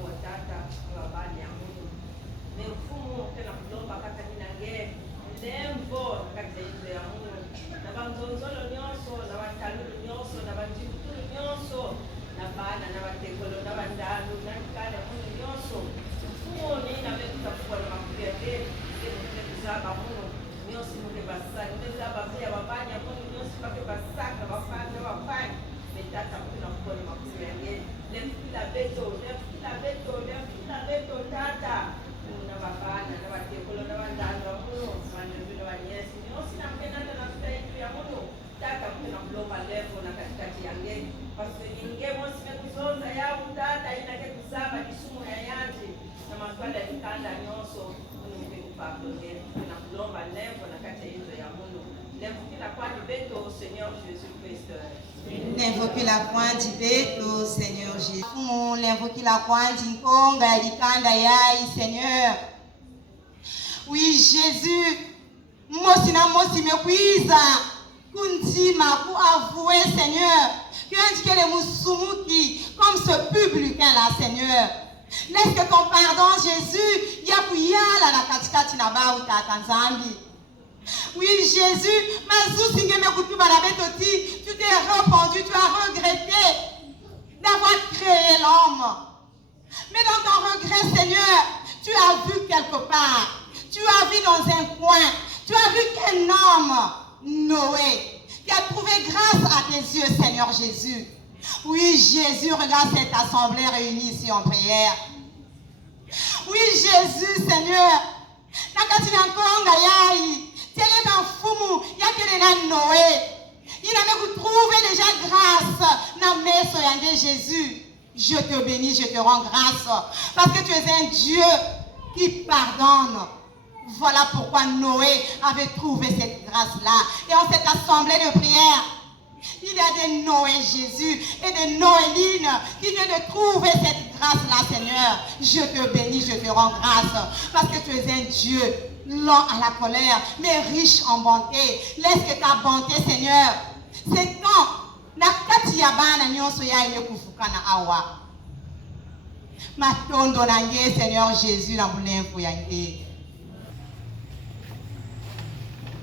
wa tata wa bani ya Mungu ni mfumo tena kulomba kata ninange lembo kata hizo ya Mungu na banzonzolo nyonso na watalulu nyonso na banjikutulu nyonso na bana na batekolo na bandalu na kala Mungu nyonso mfumo ni na mekuta kwa na mafunzo ya ndani ndio kuzaba Mungu nyonso mungu basaka ndezaba pia babanya Mungu nyonso pake basaka wafanye wafanye metata kuna mkono mafunzo ya ndani lemkila beto tata na babana na batekolo na bandalu wa Mungu maneno wa Yesu nyonso na mpenda na stahili ya Mungu tata kuna mlomba levo na katikati ya ngeni basi ninge mosi mekuzoza yao tata inake kusaba kisumu ya yanji na maswala ikanda nyonso Mungu mpekupardonner na mlomba levo na kati hizo ya Mungu levo kila kwani beto Seigneur Jésus Christ. L'invoquer la pointe du beto, Seigneur Jésus. L'invoquer la pointe du konga, l'ikanda yai, Seigneur. Oui, Jésus. Mosi na mosi mekuiza. Kundima, pour avouer, Seigneur. Que indique les moussoumouki, comme ce publicain là, Seigneur. Laisse que ton pardon, Jésus, yakuyala la katikati na ba utatanzambi. Oui, Jésus, tu t'es répandu, tu as regretté d'avoir créé l'homme. Mais dans ton regret, Seigneur, tu as vu quelque part, tu as vu dans un coin, tu as vu qu'un homme, Noé, qui a trouvé grâce à tes yeux, Seigneur Jésus. Oui, Jésus, regarde cette assemblée réunie ici en prière. Oui, Jésus, Seigneur, Noé. Il avait trouvé déjà grâce dans mes Jésus. Je te bénis, je te rends grâce. Parce que tu es un Dieu qui pardonne. Voilà pourquoi Noé avait trouvé cette grâce-là. Et en cette assemblée de prière, il y a des Noé Jésus et des Noélines qui viennent de trouver cette grâce-là, Seigneur. Je te bénis, je te rends grâce. Parce que tu es un Dieu lent à la colère, mais riche en bonté. Laisse que ta bonté, Seigneur, c'est quand na kati ya bana nyonso ya ile kufukana awa. Matondo na nge, Seigneur Jésus, na bulemfu ya nge.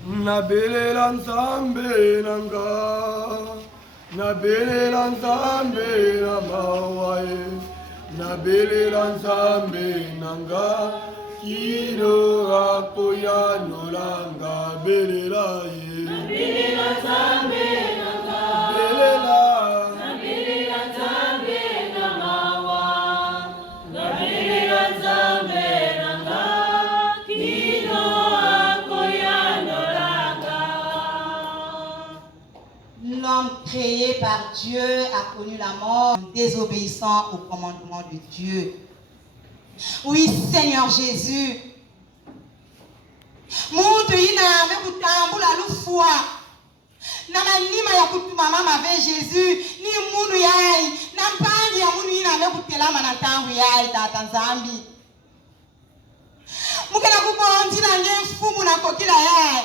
Nabelela nzambe nanga, nabelela nzambe na mawae, nabelela nzambe nanga, kino akoya nolanga belela ye belela zambe nanga belela zambe nanga wa belela zambe nanga kino akoya nolanga. L'homme créé par Dieu a connu la mort en désobéissant au commandement de Dieu. Oui, Seigneur Jésus. Muntu ina amekutambula lufua na manima ya kutuma mama ve Jésus ni munu yai na mpangi ya munu ina amekutelama na tangu yai tata nzambi mukena kubondila nge mfumu na kokila yai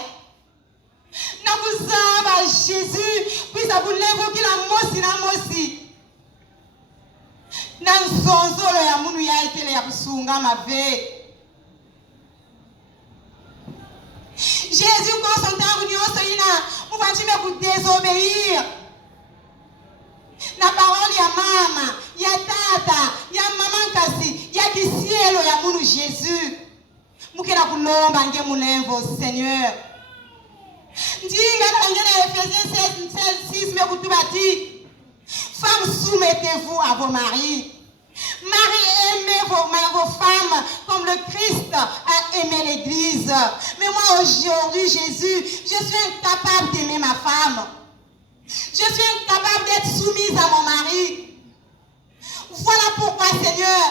na kuzaba Jésus kwisa kulevo kila mosi na mosi na nzonzolo ya munu ya itele ya kusunga mave. Jésus kwa son tangu nyonso ina mufantime ku désobéir na parole ya mama, ya tata, ya mama nkasi, ya kisielo ya munu Jésus. Mukena kulomba nge mulemvo Seigneur. Ndinga kangena Ephésiens 16:6 mekutubati. Femmes, soumettez-vous à vos maris. Marie, aimez vos femmes comme le Christ a aimé l'Église. Mais moi, aujourd'hui, Jésus, je suis incapable d'aimer ma femme. Je suis incapable d'être soumise à mon mari. Voilà pourquoi, Seigneur,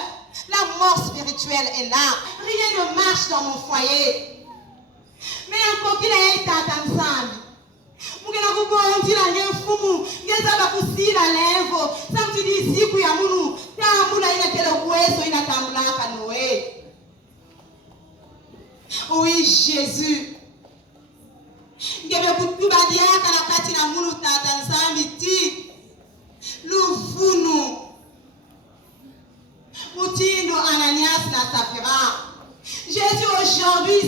la mort spirituelle est là. Rien ne marche dans mon foyer. Mais encore qu'il ait été ensemble. Mukena kubondila ngefumu ngezaba kusila levo samtidi siku ya munu tambula ina tele kuweso ina tambulaka noe. Oui Jésus ngebe kutubadiaka na kati na munu tata nzambi ti lufunu mutindo Ananias na Sapphira. Jésus aujourd'hui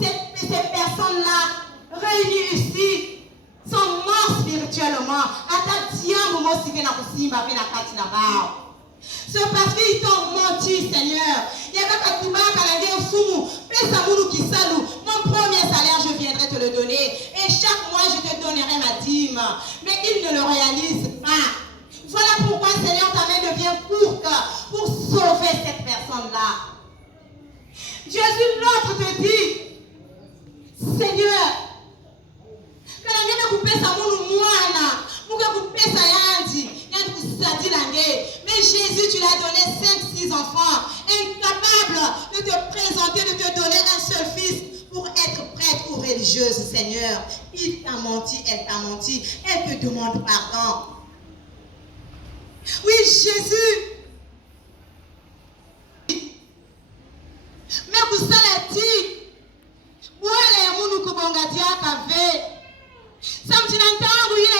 ces personnes-là réunies ici sont morts spirituellement. C'est parce qu'ils t'ont menti, Seigneur. Mon premier salaire, je viendrai te le donner. Et chaque mois, je te donnerai ma dîme. Mais ils ne le réalisent pas. Voilà pourquoi, Seigneur, ta main devient courte pour sauver cette personne-là. Jésus, l'autre te dit, Seigneur, mais Jésus, tu l'as donné 5-6 enfants, incapable de te présenter, de te donner un seul fils pour être prêtre ou religieuse, Seigneur. Il t'a menti, elle t'a menti, elle te demande pardon. Oui, Jésus. Mais vous savez,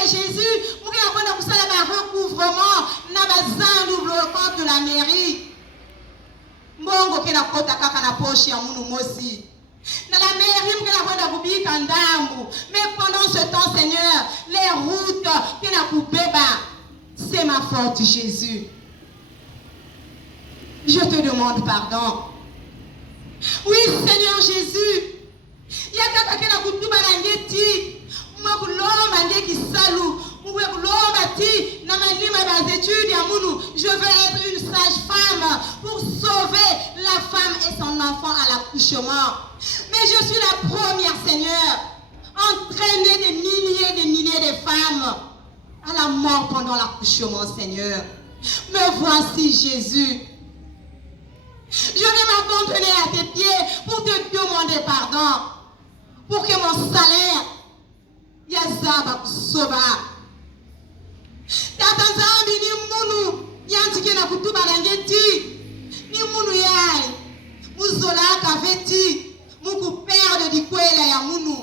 Jésus, nous avons un recouvrement de la mairie. Mbongo kena kota kaka na poche ya munu mosi. Na la mairie mkena kwenda kubika ndambu. Mais pendant ce temps, Seigneur, les routes kena kubeba. C'est ma faute, Jésus. Je te demande pardon. Oui, Seigneur Jésus. Yaka kena kutuba na ngeti. Je veux être une sage-femme pour sauver la femme et son enfant à l'accouchement. Mais je suis la première, Seigneur, entraîner des milliers de femmes à la mort pendant l'accouchement, Seigneur. Me voici, Jésus. Je vais m'abandonner à tes pieds pour te demander pardon. Pour que mon salaire yazaba kusoba. Tata nzambi ni munu yantike na kutuba na ngeti. Ni munu yai. Muzolaka veti. Muku perde di kwela ya munu.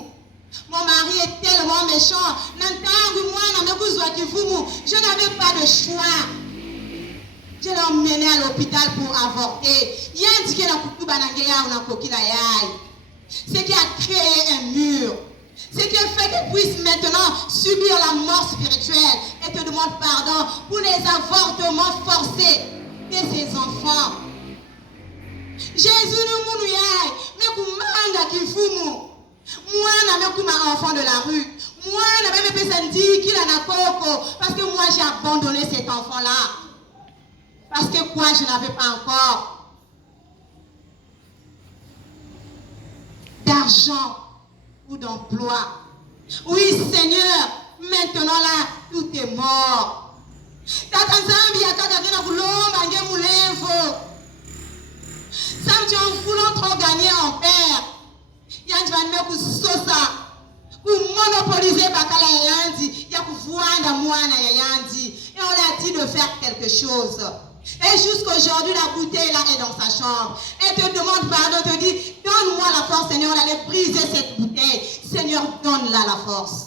Mon mari est tellement méchant. Nantangu mwana mekuzwa kivumu. Je n'avais pas de choix. Je l'ai emmené à l'hôpital pour avorter. Yantike na kutuba na ngeya una kokila yai. Ce qui a créé un mur. Ce qui a fait qu'elle puisse maintenant subir la mort spirituelle et te demande pardon pour les avortements forcés de ses enfants. Jésus nous mounouyaï, mais kumanga kifumu. Moi, n'a même comme enfant de la rue. Moi, n'a même pas senti qu'il en a coco. Parce que moi, j'ai abandonné cet enfant-là. Parce que quoi, je n'avais pas encore d'argent ou d'emploi. Oui, Seigneur, maintenant là, tout est mort. Tata Nzambi akakagena kulomba nge mulevo. Samedi en voulant trop gagner en père. Yanji va me kusosa. Ku monopoliser bakala ya yandi, ya kuvuanda mwana ya yandi. Et on a dit de faire quelque chose. Et jusqu'aujourd'hui, la bouteille là est dans sa chambre. Elle te demande pardon, te dit, donne-moi la force, Seigneur, d'aller briser cette bouteille. Seigneur, donne-la la force.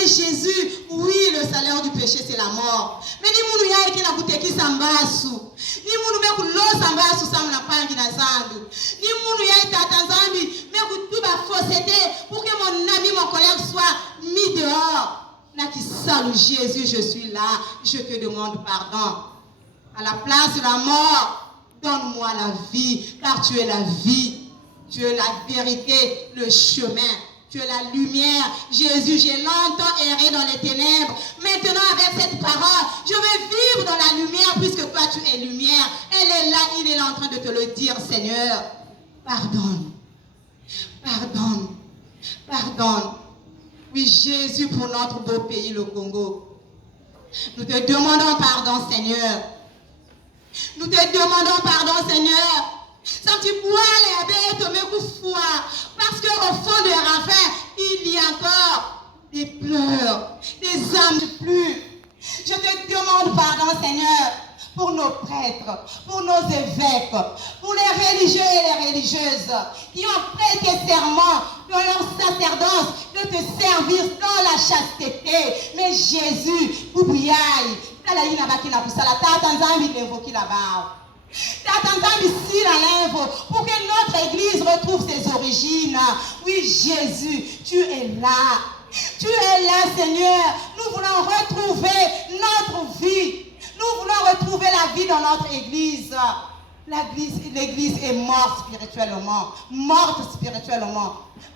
Jésus, oui, le salaire du péché, c'est la mort. Mais ni munu ya eki na kuteki sambasu. Ni munu me kulo sambasu sam na pangi na zambi. Ni munu ya itata zambi me kutuba fausseté pour que mon ami, mon collègue soit mis dehors. Là qui salue Jésus, je suis là, je te demande pardon. À la place de la mort, donne-moi la vie, car tu es la vie, tu es la vérité, le chemin. Tu es la lumière. Jésus, j'ai longtemps erré dans les ténèbres. Maintenant, avec cette parole, je vais vivre dans la lumière puisque toi, tu es lumière. Elle est là, il est là en train de te le dire, Seigneur. Pardonne. Pardonne. Pardonne. Oui, Jésus, pour notre beau pays, le Congo. Nous te demandons pardon, Seigneur. Nous te demandons pardon, Seigneur. Parce qu'au fond de Raphaël, il y a encore des pleurs, des âmes de plus. Je te demande pardon, Seigneur, pour nos prêtres, pour nos évêques, pour les religieux et les religieuses qui ont prêté serment dans leur sacerdoce de te servir dans la chasteté. Mais Jésus, Boubouyaï, pour que notre église retrouve ses origines. Oui, Jésus, tu es là. Tu es là, Seigneur. Nous voulons retrouver notre vie. Nous voulons retrouver la vie dans notre église. L'église est morte spirituellement.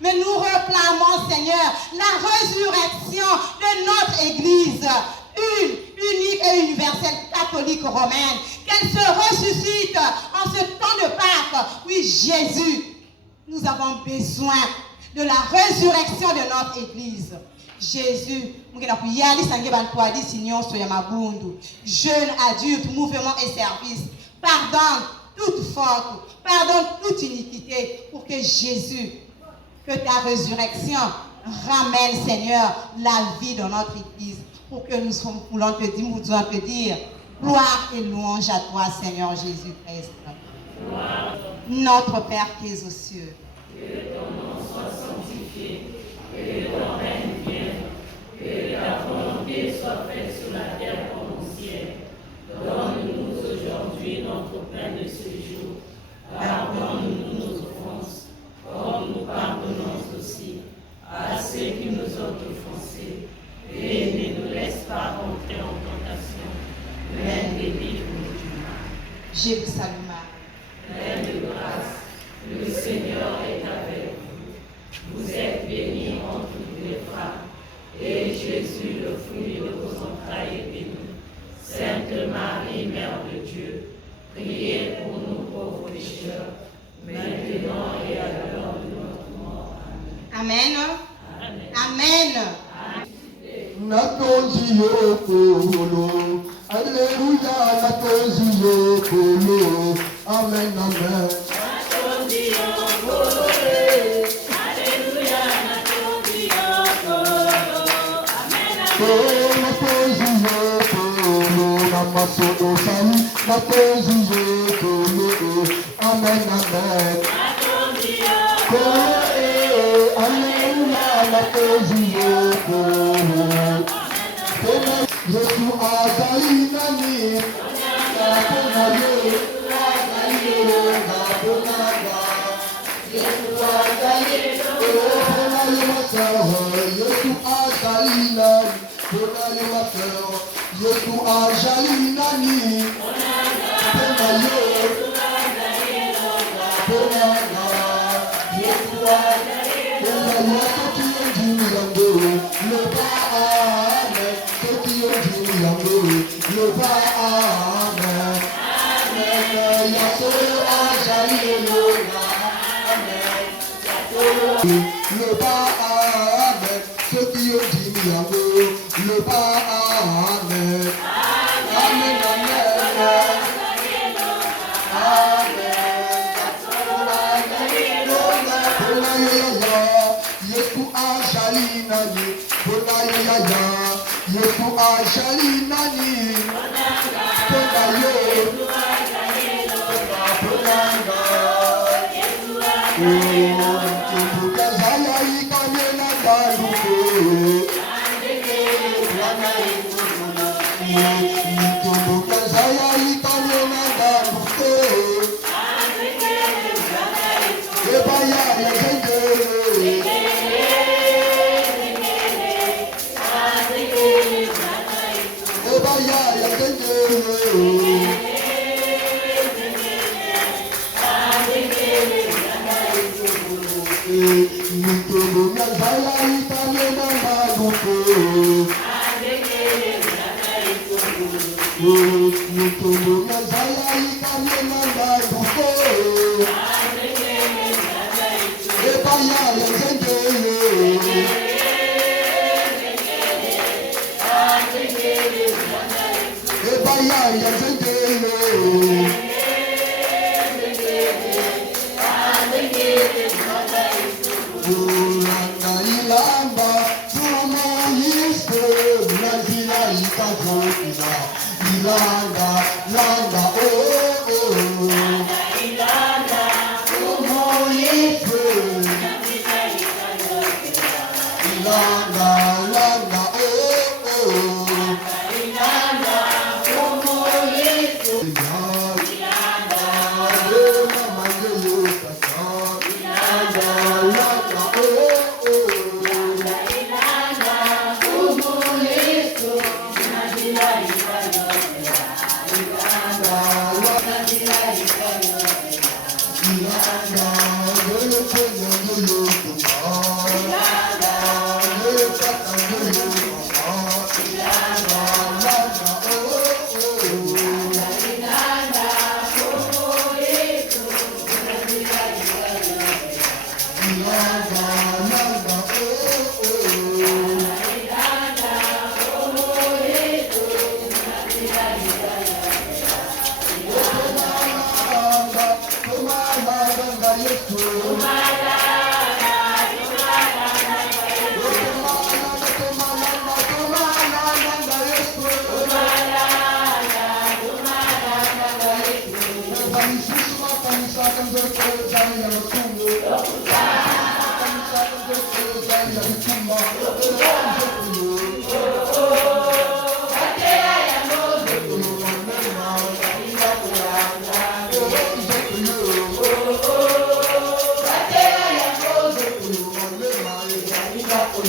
Mais nous réclamons, Seigneur, la résurrection de notre église. Unique et universelle catholique romaine, qu'elle se ressuscite en ce temps de Pâques. Oui, Jésus, nous avons besoin de la résurrection de notre église. Jésus, jeunes, adultes, mouvement et service, pardonne toute faute, pardonne toute iniquité pour que Jésus, que ta résurrection ramène, Seigneur, la vie dans notre église. Pour que nous voulons te dire, gloire et louange à toi, Seigneur Jésus-Christ. Notre Père qui es aux cieux. Que ton nom soit sanctifié, que ton règne vienne, que ta volonté soit faite sur la terre comme au ciel. Donne-nous aujourd'hui notre pain de ce jour. Pardonne-nous nos offenses, comme nous pardonnons aussi à ceux qui nous ont offensés. Et ne nous laisse pas entrer en tentation, mais délivre-nous du mal. Je vous salue, Marie. Pleine de grâce, le Seigneur est avec vous. Vous êtes bénie entre toutes les femmes, et Jésus, le fruit de vos entrailles, est béni. Sainte Marie, Mère de Dieu, priez pour nous pauvres pécheurs, maintenant et à l'heure de notre mort. Amen. Amen. Amen. Natonzi yokolo, Alléluia, natonzi yokolo, Amen, Amen. Natonzi yokolo, Alléluia, natonzi yokolo, Amen, Amen. Natonzi yokolo, Namasodo sali, natonzi yokolo, Amen, Amen. Natonzi yokolo, Alléluia, natonzi yokolo. Yesu azali nani, Yesu azali nani, Le pas amen, ceux qui ont dit le pas amen. Amen, amen,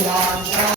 Yeah.